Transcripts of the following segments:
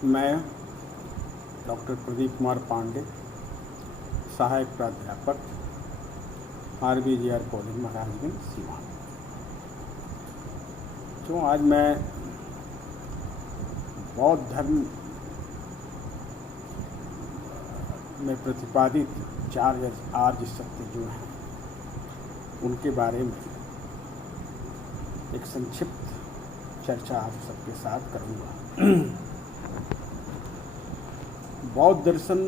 मैं डॉक्टर प्रदीप कुमार पांडे, सहायक प्राध्यापक, RBGR कॉलेज महाराजगंज सीवान। तो आज मैं बौद्ध धर्म में प्रतिपादित 4 आर्य सत्य जो हैं उनके बारे में एक संक्षिप्त चर्चा आप सबके साथ करूँगा। बौद्ध दर्शन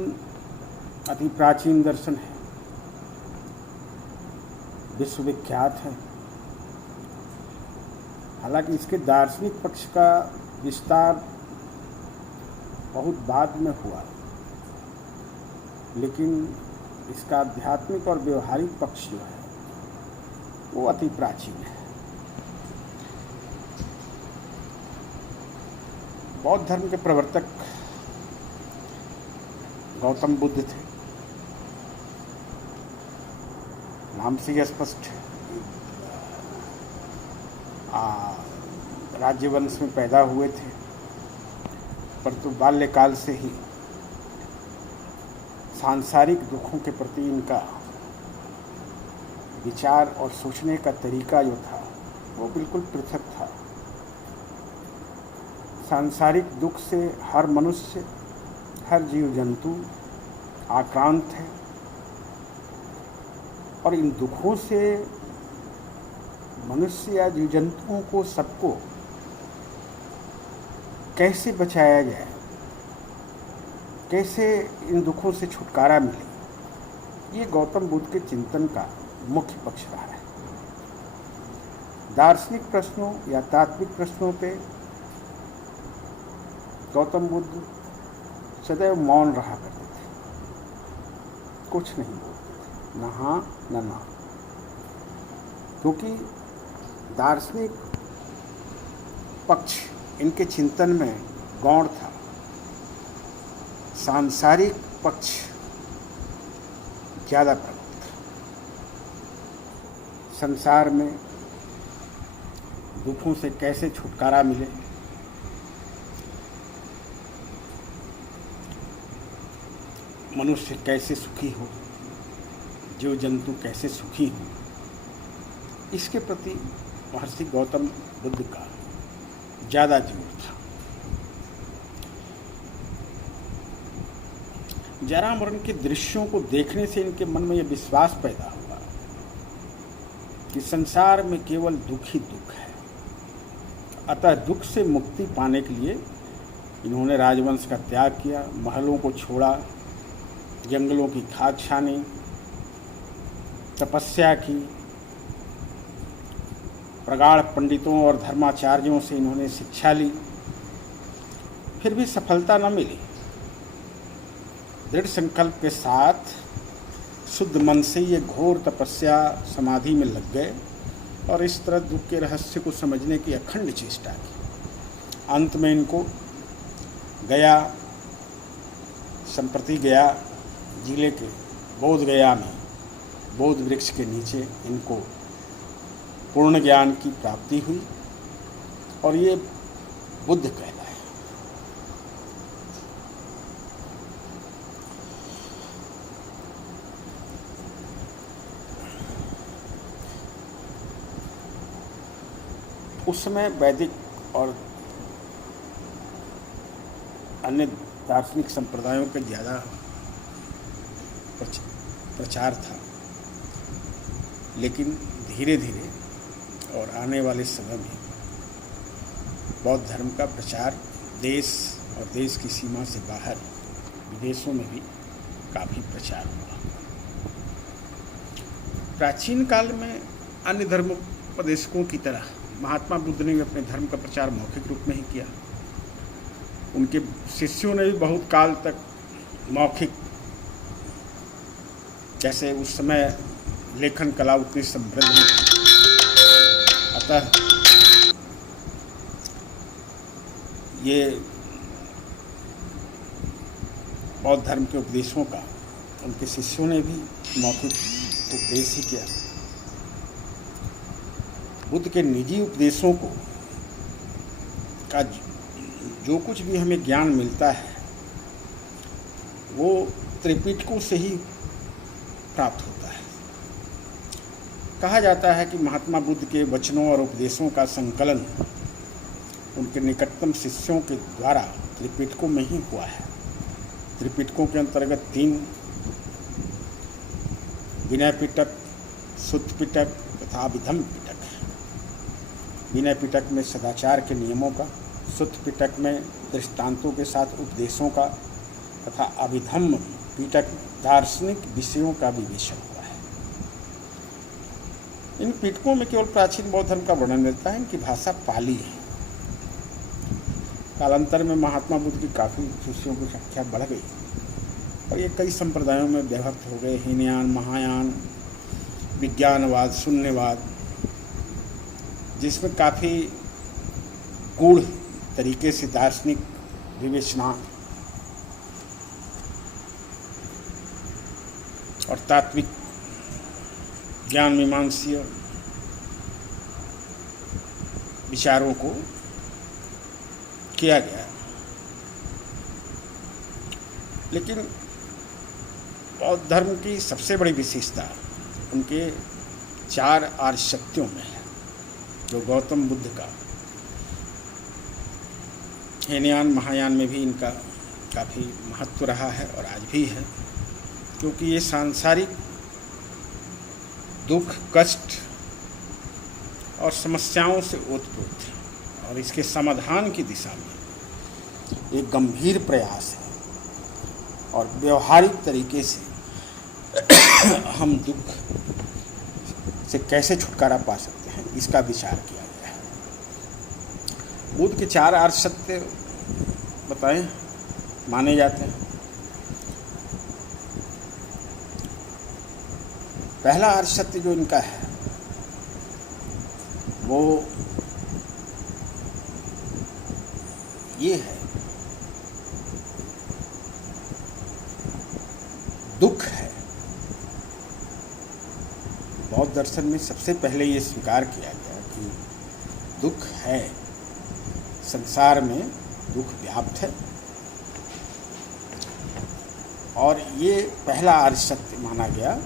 अति प्राचीन दर्शन है, विश्वविख्यात है। हालांकि इसके दार्शनिक पक्ष का विस्तार बहुत बाद में हुआ, लेकिन इसका आध्यात्मिक और व्यवहारिक पक्ष जो है वो अति प्राचीन है। बौद्ध धर्म के प्रवर्तक गौतम बुद्ध थे। नाम से ही स्पष्ट है, राज्यवंश में पैदा हुए थे, परंतु बाल्यकाल से ही सांसारिक दुखों के प्रति इनका विचार और सोचने का तरीका जो था वो बिल्कुल पृथक था। सांसारिक दुख से हर मनुष्य, हर जीव जंतु आक्रांत है और इन दुखों से मनुष्य या जीव जंतुओं को सबको कैसे बचाया जाए, कैसे इन दुखों से छुटकारा मिले, ये गौतम बुद्ध के चिंतन का मुख्य पक्ष रहा है। दार्शनिक प्रश्नों या तात्विक प्रश्नों पे गौतम बुद्ध सदैव मौन रहा करते थे, कुछ नहीं बोलते थे, न हाँ न ना, क्योंकि दार्शनिक पक्ष इनके चिंतन में गौण था। सांसारिक पक्ष ज़्यादा प्रबल था। संसार में दुखों से कैसे छुटकारा मिले, मनुष्य कैसे सुखी हो, जीव जंतु कैसे सुखी हो, इसके प्रति महर्षि गौतम बुद्ध का ज़्यादा जोर था। जरा मरण के दृश्यों को देखने से इनके मन में यह विश्वास पैदा हुआ कि संसार में केवल दुख ही दुख है। अतः दुख से मुक्ति पाने के लिए इन्होंने राजवंश का त्याग किया, महलों को छोड़ा, जंगलों की खाद छानी, तपस्या की, प्रगाढ़ पंडितों और धर्माचार्यों से इन्होंने शिक्षा ली, फिर भी सफलता न मिली। दृढ़ संकल्प के साथ शुद्ध मन से ये घोर तपस्या समाधि में लग गए और इस तरह दुख के रहस्य को समझने की अखंड चेष्टा की। अंत में इनको गया, संप्रति गया जिले के बोध गया में बोध वृक्ष के नीचे इनको पूर्ण ज्ञान की प्राप्ति हुई और ये बुद्ध कहलाए। उस समय वैदिक और अन्य दार्शनिक संप्रदायों का ज़्यादा प्रचार था, लेकिन धीरे धीरे और आने वाले समय में बौद्ध धर्म का प्रचार देश और देश की सीमा से बाहर विदेशों में भी काफ़ी प्रचार हुआ। प्राचीन काल में अन्य धर्मोपदेशकों की तरह महात्मा बुद्ध ने भी अपने धर्म का प्रचार मौखिक रूप में ही किया। उनके शिष्यों ने भी बहुत काल तक मौखिक, जैसे उस समय लेखन कला उतनी समृद्ध नहीं थी, अतः ये बौद्ध धर्म के उपदेशों का उनके शिष्यों ने भी मौखिक उपदेश ही किया। बुद्ध के निजी उपदेशों को का जो कुछ भी हमें ज्ञान मिलता है वो त्रिपिटकों से ही प्राप्त होता है। कहा जाता है कि महात्मा बुद्ध के वचनों और उपदेशों का संकलन उनके निकटतम शिष्यों के द्वारा त्रिपिटकों में ही हुआ है। त्रिपिटकों के अंतर्गत 3 विनय पिटक, सुत्त पिटक तथा अभिधम्म पिटक है। विनय पिटक में सदाचार के नियमों का, सुत्त पिटक में दृष्टांतों के साथ उपदेशों का तथा अभिधम्म पिटक दार्शनिक विषयों का विवेचन हुआ है। इन पिटकों में केवल प्राचीन बौद्ध धर्म का वर्णन मिलता है। इनकी भाषा पाली है। कालांतर में महात्मा बुद्ध की काफ़ी शिष्यों की संख्या बढ़ गई और ये कई संप्रदायों में विभक्त हो गए। हीनयान, महायान, विज्ञानवाद, शून्यवाद, जिसमें काफ़ी गूढ़ तरीके से दार्शनिक विवेचना और तात्विक ज्ञान मीमांसीय विचारों को किया गया। लेकिन बौद्ध धर्म की सबसे बड़ी विशेषता उनके 4 आर्य सत्यों में है, जो गौतम बुद्ध का हीनयान महायान में भी इनका काफ़ी महत्व रहा है और आज भी है, क्योंकि ये सांसारिक दुख, कष्ट और समस्याओं से ओतप्रोत है और इसके समाधान की दिशा में एक गंभीर प्रयास है और व्यवहारिक तरीके से हम दुख से कैसे छुटकारा पा सकते हैं, इसका विचार किया गया है। बुद्ध के 4 आर्य सत्य बताएं माने जाते हैं। पहला आर्य सत्य जो इनका है वो ये है, दुख है। बौद्ध दर्शन में सबसे पहले ये स्वीकार किया गया कि दुख है, संसार में दुख व्याप्त है और ये पहला आर्य सत्य माना गया।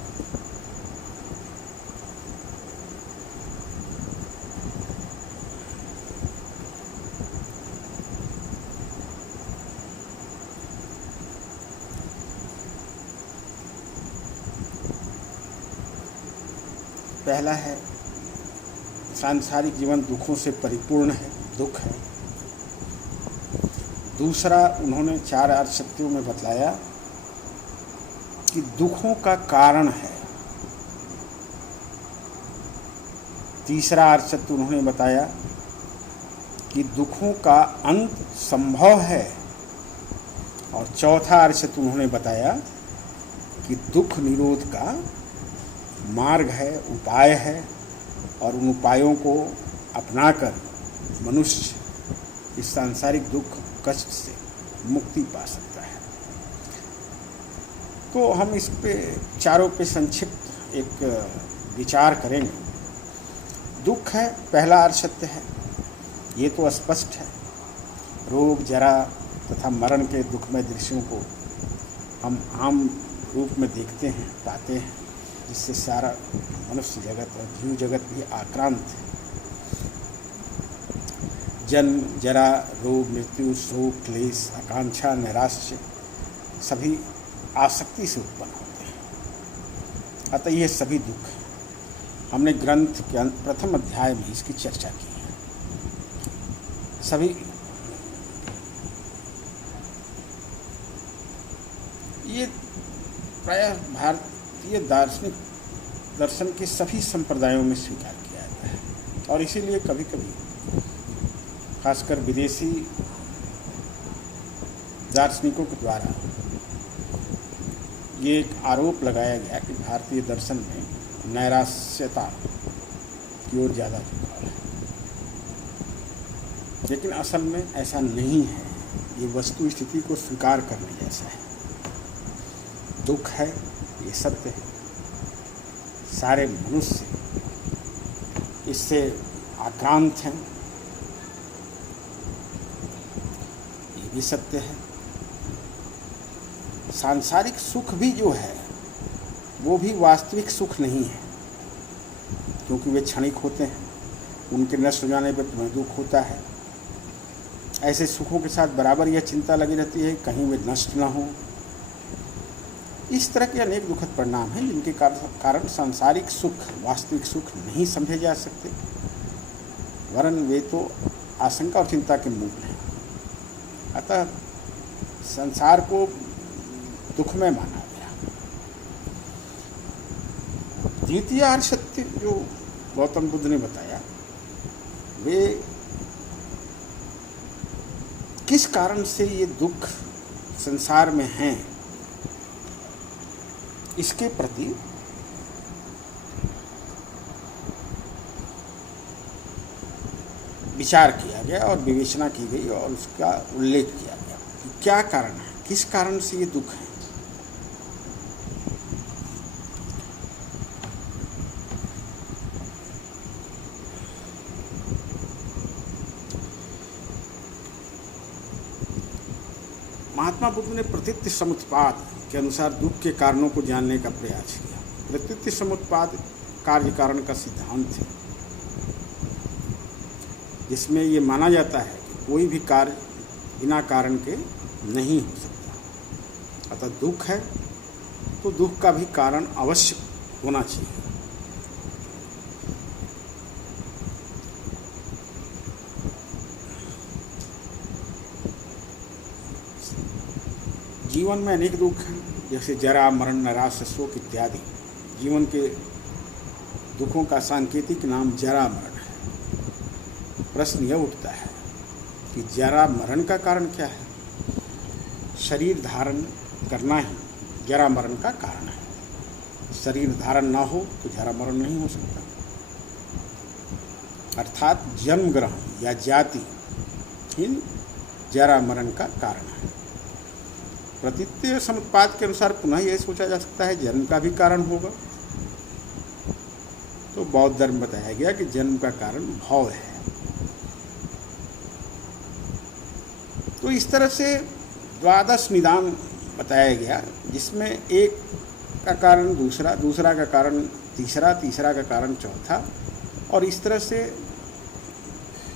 पहला है सांसारिक जीवन दुखों से परिपूर्ण है, दुख है। दूसरा उन्होंने 4 आर्य सत्यों में बतलाया कि दुखों का कारण है। तीसरा आर्य सत्य उन्होंने बताया कि दुखों का अंत संभव है और चौथा आर्य सत्य उन्होंने बताया कि दुख निरोध का मार्ग है, उपाय है और उन उपायों को अपनाकर मनुष्य इस सांसारिक दुख कष्ट से मुक्ति पा सकता है। तो हम इस पे चारों पे संक्षिप्त एक विचार करेंगे। दुख है, पहला आर्य सत्य है, ये तो स्पष्ट है। रोग, जरा तथा मरण के दुखमय दृश्यों को हम आम रूप में देखते हैं, पाते हैं, जिससे सारा मनुष्य जगत और जीव जगत भी आक्रांत है। जन्म, जरा, रोग, मृत्यु, शोक, क्लेश, आकांक्षा, नैराश्य सभी आसक्ति से उत्पन्न होते हैं। अतः ये सभी दुख हैं। हमने ग्रंथ के प्रथम अध्याय में इसकी चर्चा की है। सभी ये प्रायः भारतीय दार्शनिक दर्शन के सभी संप्रदायों में स्वीकार किया जाता है और इसीलिए कभी कभी खासकर विदेशी दार्शनिकों के द्वारा ये एक आरोप लगाया गया कि भारतीय दर्शन में नैराश्यता की ओर ज़्यादा झुकाव है। लेकिन असल में ऐसा नहीं है। ये वस्तु स्थिति को स्वीकार करने जैसा है। दुख है, ये सत्य है। सारे मनुष्य इससे आक्रांत हैं। भी सत्य है। सांसारिक सुख भी जो है वो भी वास्तविक सुख नहीं है, क्योंकि वे क्षणिक होते हैं। उनके नष्ट हो जाने पर तुम्हें दुख होता है। ऐसे सुखों के साथ बराबर यह चिंता लगी रहती है कहीं वे नष्ट ना हो। इस तरह के अनेक दुखद परिणाम हैं जिनके कारण सांसारिक सुख वास्तविक सुख नहीं समझे जा सकते, वरन वे तो आशंका और चिंता के मूल हैं। अतः संसार को दुखमय माना गया। द्वितीय आर्य सत्य जो गौतम बुद्ध ने बताया, वे किस कारण से ये दुख संसार में हैं, इसके प्रति विचार किया गया और विवेचना की गई और उसका उल्लेख किया गया कि क्या कारण है, किस कारण से ये दुख है। महात्मा बुद्ध ने प्रतीत्य समुत्पाद के अनुसार दुख के कारणों को जानने का प्रयास किया। प्रतीत्य समुत्पाद कार्य कारण का सिद्धांत है, जिसमें ये माना जाता है कि कोई भी कार्य बिना कारण के नहीं हो सकता। अतः दुख है तो दुख का भी कारण अवश्य होना चाहिए। जीवन में अनेक दुख हैं, जैसे जरा मरण नराश शोक इत्यादि। जीवन के दुखों का सांकेतिक नाम जरा मरण है। प्रश्न यह उठता है कि जरा मरण का कारण क्या है। शरीर धारण करना ही जरा मरण का कारण है। शरीर धारण ना हो तो जरा मरण नहीं हो सकता। अर्थात जन्म ग्रहण या जाति ही जरा मरण का कारण है। प्रतीत्य समुत्पाद के अनुसार पुनः यह सोचा जा सकता है जन्म का भी कारण होगा। तो बौद्ध धर्म बताया गया कि जन्म का कारण भव है। तो इस तरह से द्वादश निदान बताया गया, जिसमें एक का कारण दूसरा, दूसरा का कारण तीसरा, तीसरा का कारण चौथा, और इस तरह से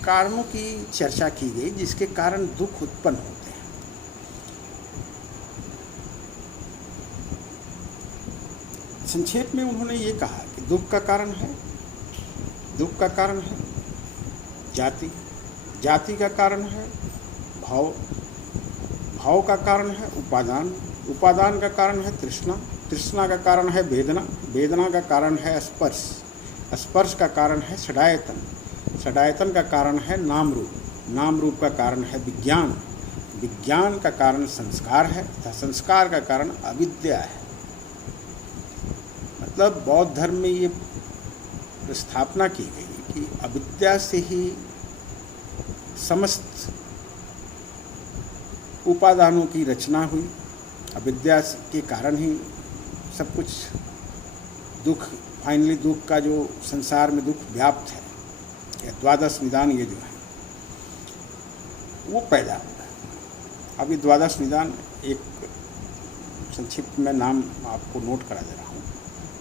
कारणों की चर्चा की गई जिसके कारण दुख उत्पन्न होते हैं। संक्षेप में उन्होंने ये कहा कि दुख का कारण है जाति, जाति का कारण है भाव, भाव का कारण है उपादान, उपादान का कारण है तृष्णा, तृष्णा का कारण है वेदना, वेदना का कारण है स्पर्श, स्पर्श का कारण है षडायतन, षडायतन का कारण है नाम रूप, नाम रूप का कारण है विज्ञान, विज्ञान का कारण संस्कार है तथा संस्कार का कारण अविद्या है। मतलब बौद्ध धर्म में ये स्थापना की गई कि अविद्या से ही समस्त उपादानों की रचना हुई, अविद्या के कारण ही सब कुछ दुख, फाइनली दुख का जो संसार में दुख व्याप्त है, या द्वादश निदान ये जो है वो पैदा हुआ। अभी द्वादश निदान एक संक्षिप्त में नाम आपको नोट करा दे रहा हूँ।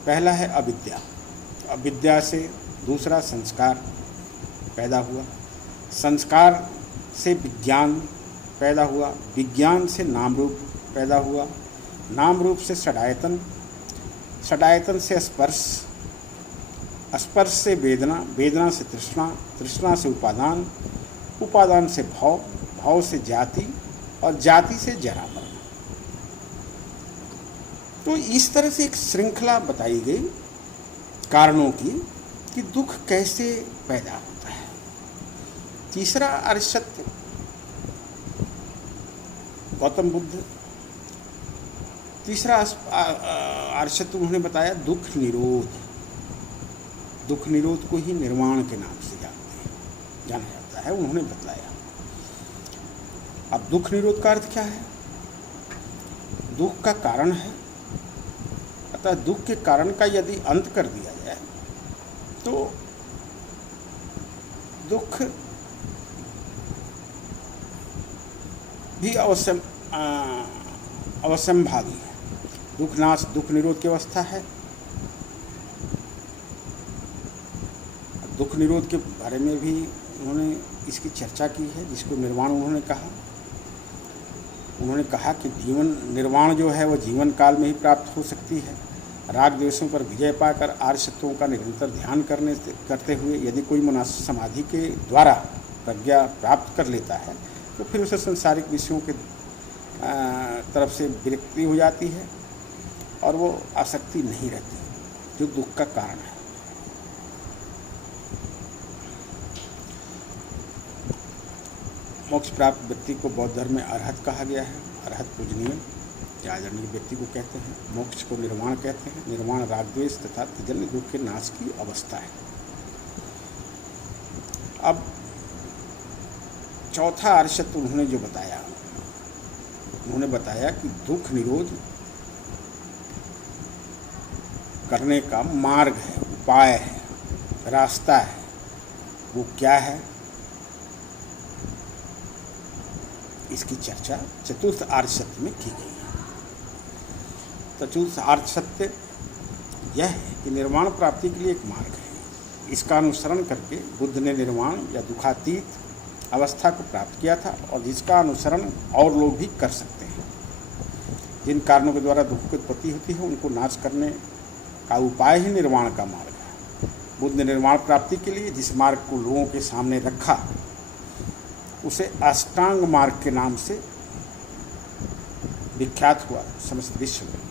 पहला है अविद्या, अविद्या से दूसरा संस्कार पैदा हुआ, संस्कार से विज्ञान पैदा हुआ, विज्ञान से नाम रूप पैदा हुआ, नाम रूप से षडायतन, षडायतन से स्पर्श, स्पर्श से वेदना, वेदना से तृष्णा, तृष्णा से उपादान, उपादान से भाव, भाव से जाति, और जाति से जरा मरण। तो इस तरह से एक श्रृंखला बताई गई कारणों की कि दुख कैसे पैदा होता है। तीसरा आर्य सत्य गौतम बुद्ध, तीसरा आर्य सत्य उन्होंने बताया दुख निरोध। दुख निरोध को ही निर्वाण के नाम से जाना जाता है, उन्होंने बतलाया। अब दुख निरोध का अर्थ क्या है। दुख का कारण है, अतः दुख के कारण का यदि अंत कर दिया जाए तो दुख भी अवश्यंभावी है। दुख नाश दुख निरोध की अवस्था है। दुख निरोध के बारे में भी उन्होंने इसकी चर्चा की है, जिसको निर्वाण उन्होंने कहा। उन्होंने कहा कि जीवन निर्वाण जो है वो जीवन काल में ही प्राप्त हो सकती है। राग द्वेषों पर विजय पाकर आर्य सत्यों का निरंतर ध्यान करते हुए यदि कोई मनुष्य समाधि के द्वारा प्रज्ञा प्राप्त कर लेता है तो फिर उसे संसारिक विषयों के तरफ से विरक्ति हो जाती है और वो आसक्ति नहीं रहती, जो दुख का कारण है। मोक्ष प्राप्त व्यक्ति को बौद्ध धर्म में अरहत कहा गया है। अरहत पूजनीय या आदरणीय व्यक्ति को कहते हैं। मोक्ष को निर्वाण कहते हैं। निर्वाण राग द्वेष तथा त्रिजन्य दुख के नाश की अवस्था है। अब चौथा आर्य सत्य उन्होंने जो बताया, उन्होंने बताया कि दुख निरोध करने का मार्ग है, उपाय है, रास्ता है। वो क्या है, इसकी चर्चा चतुर्थ आर्य सत्य में की गई है। चतुर्थ आर्य सत्य यह है कि निर्वाण प्राप्ति के लिए एक मार्ग है। इसका अनुसरण करके बुद्ध ने निर्वाण या दुखातीत अवस्था को प्राप्त किया था और जिसका अनुसरण और लोग भी कर सकते हैं। जिन कारणों के द्वारा दुख की उत्पत्ति होती है उनको नाश करने का उपाय ही निर्वाण का मार्ग है। बुद्ध ने निर्वाण प्राप्ति के लिए जिस मार्ग को लोगों के सामने रखा उसे अष्टांग मार्ग के नाम से विख्यात हुआ समस्त विश्व में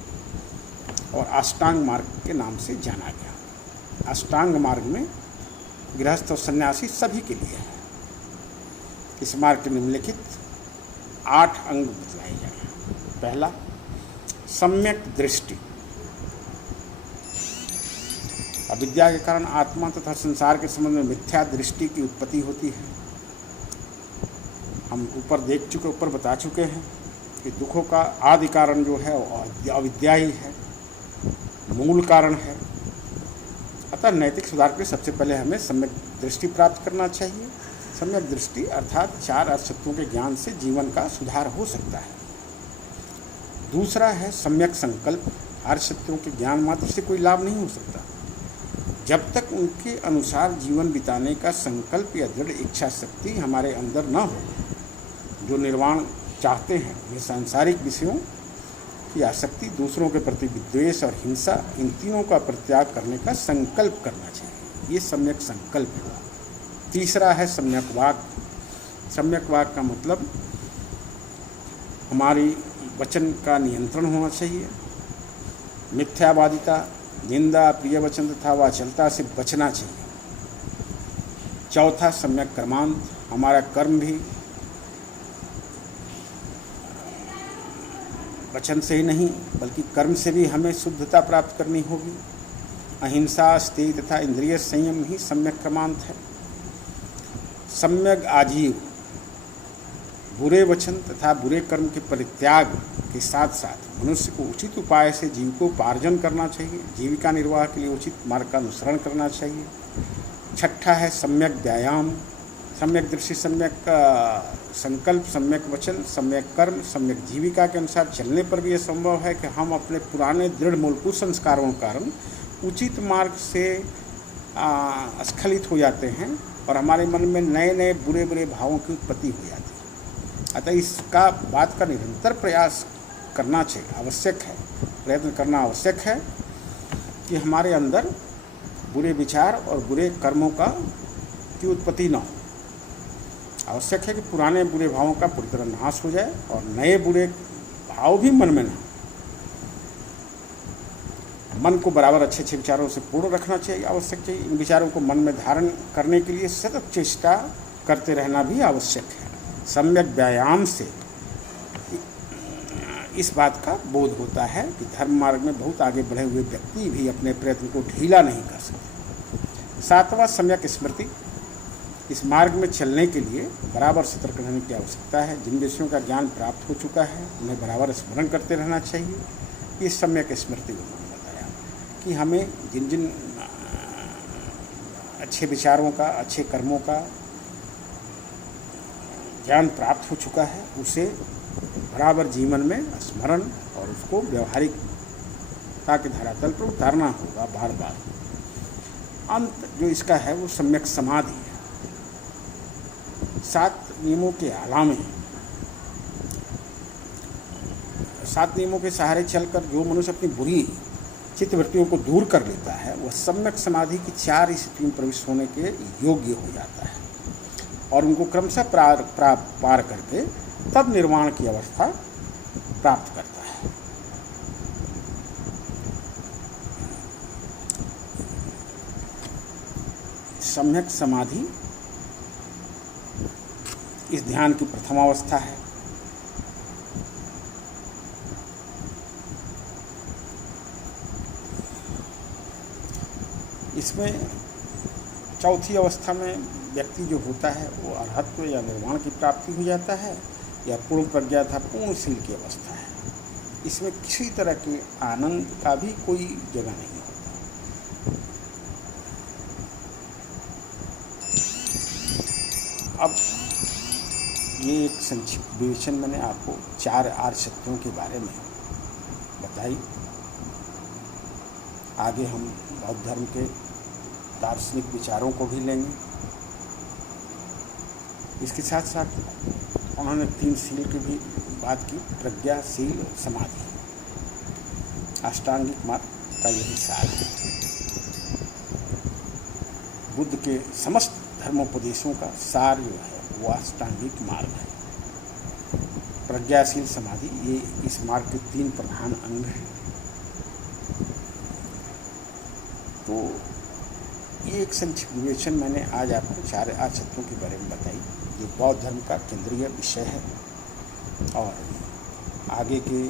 और अष्टांग मार्ग के नाम से जाना गया। अष्टांग मार्ग में गृहस्थ और सन्यासी सभी के लिए है। इस मार्ग के निम्नलिखित 8 अंग बतलाए गए। पहला, सम्यक दृष्टि। अविद्या के कारण आत्मा तथा संसार के संबंध में मिथ्या दृष्टि की उत्पत्ति होती है। हम ऊपर बता चुके हैं कि दुखों का आदि कारण जो है अविद्या ही है, मूल कारण है। अतः नैतिक सुधार के लिए सबसे पहले हमें सम्यक दृष्टि प्राप्त करना चाहिए। सम्यक दृष्टि अर्थात 4 आर्य सत्यों के ज्ञान से जीवन का सुधार हो सकता है। दूसरा है सम्यक संकल्प। आर्य सत्यों के ज्ञान मात्र से कोई लाभ नहीं हो सकता जब तक उनके अनुसार जीवन बिताने का संकल्प या दृढ़ इच्छा शक्ति हमारे अंदर न हो। जो निर्वाण चाहते हैं वे सांसारिक विषयों की आसक्ति, दूसरों के प्रति विद्वेष और हिंसा, इन तीनों का परित्याग करने का संकल्प करना चाहिए। ये सम्यक संकल्प हुआ। तीसरा है सम्यक वाक। सम्यक वाक का मतलब हमारी वचन का नियंत्रण होना चाहिए। मिथ्यावादिता, निंदा, प्रिय वचन तथा वाचलता से बचना चाहिए। चौथा सम्यक कर्मांत। हमारा कर्म भी वचन से ही नहीं बल्कि कर्म से भी हमें शुद्धता प्राप्त करनी होगी। अहिंसा, स्थिति तथा इंद्रिय संयम ही सम्यक कर्मांत है। सम्यक आजीव। बुरे वचन तथा बुरे कर्म के परित्याग के साथ साथ मनुष्य को उचित उपाय से जीविकोपार्जन करना चाहिए। जीविका निर्वाह के लिए उचित मार्ग का अनुसरण करना चाहिए। छठा है सम्यक व्यायाम। सम्यक दृष्टि, सम्यक संकल्प, सम्यक वचन, सम्यक कर्म, सम्यक जीविका के अनुसार चलने पर भी यह संभव है कि हम अपने पुराने दृढ़ मूलभूत संस्कारों के कारण उचित मार्ग से स्खलित हो जाते हैं और हमारे मन में नए नए बुरे बुरे भावों की उत्पत्ति हो जाती है। अतः इसका बात का निरंतर प्रयास करना चाहिए, आवश्यक है। प्रयत्न करना आवश्यक है कि हमारे अंदर बुरे विचार और बुरे कर्मों की उत्पत्ति न हो। आवश्यक है कि पुराने बुरे भावों का पूरी तरह नाश हो जाए और नए बुरे भाव भी मन में न हो। मन को बराबर अच्छे अच्छे विचारों से पूर्ण रखना चाहिए, आवश्यक चाहिए। इन विचारों को मन में धारण करने के लिए सतत चेष्टा करते रहना भी आवश्यक है। सम्यक व्यायाम से इस बात का बोध होता है कि धर्म मार्ग में बहुत आगे बढ़े हुए व्यक्ति भी अपने प्रयत्न को ढीला नहीं कर सकते। सातवां सम्यक स्मृति। इस मार्ग में चलने के लिए बराबर सतर्क रहने की आवश्यकता है। जिन विषयों का ज्ञान प्राप्त हो चुका है उन्हें बराबर स्मरण करते रहना चाहिए। ये सम्यक स्मृति उन्होंने बताया कि हमें जिन जिन अच्छे विचारों का, अच्छे कर्मों का ज्ञान प्राप्त हो चुका है उसे बराबर जीवन में स्मरण और उसको व्यवहारिकता के धरातल पर उतारना होगा बार बार। अंत जो इसका है वो सम्यक समाधि है। 7 नियमों के अलावे 7 नियमों के सहारे चलकर जो मनुष्य अपनी बुरी चित्तवृत्तियों को दूर कर लेता है वह सम्यक समाधि की 4 स्थितियों में प्रवेश होने के योग्य हो जाता है और उनको क्रमशः पार करके तब निर्वाण की अवस्था प्राप्त करता है। सम्यक समाधि इस ध्यान की प्रथम अवस्था है। इसमें चौथी अवस्था में व्यक्ति जो होता है वो अरहत्व या निर्वाण की प्राप्ति हो जाता है या पूर्ण प्रज्ञा था पूर्णशील की अवस्था है। इसमें किसी तरह के आनंद का भी कोई जगह नहीं होता। अब ये एक संक्षिप्त विवेचन मैंने आपको 4 आर्य सत्यों के बारे में बताई। आगे हम बौद्ध धर्म के दार्शनिक विचारों को भी लेंगे। इसके साथ साथ उन्होंने 3 शील की भी बात की, प्रज्ञा, शील और समाधि। अष्टांगिक मार्ग का यही सार है। बुद्ध के समस्त धर्मोपदेशों का सार जो है वो अष्टांगिक मार्ग है। प्रज्ञाशील समाधि ये इस मार्ग के 3 प्रधान अंग हैं। तो ये एक संक्षिप्त विवेचन मैंने आज आपको 4 आर्य सत्यों के बारे में बताई जो बौद्ध धर्म का केंद्रीय विषय है। और आगे के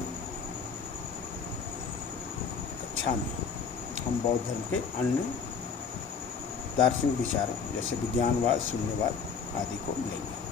कक्षा में हम बौद्ध धर्म के अन्य दार्शनिक विचारों जैसे विज्ञानवाद, शून्यवाद आदि को लेंगे।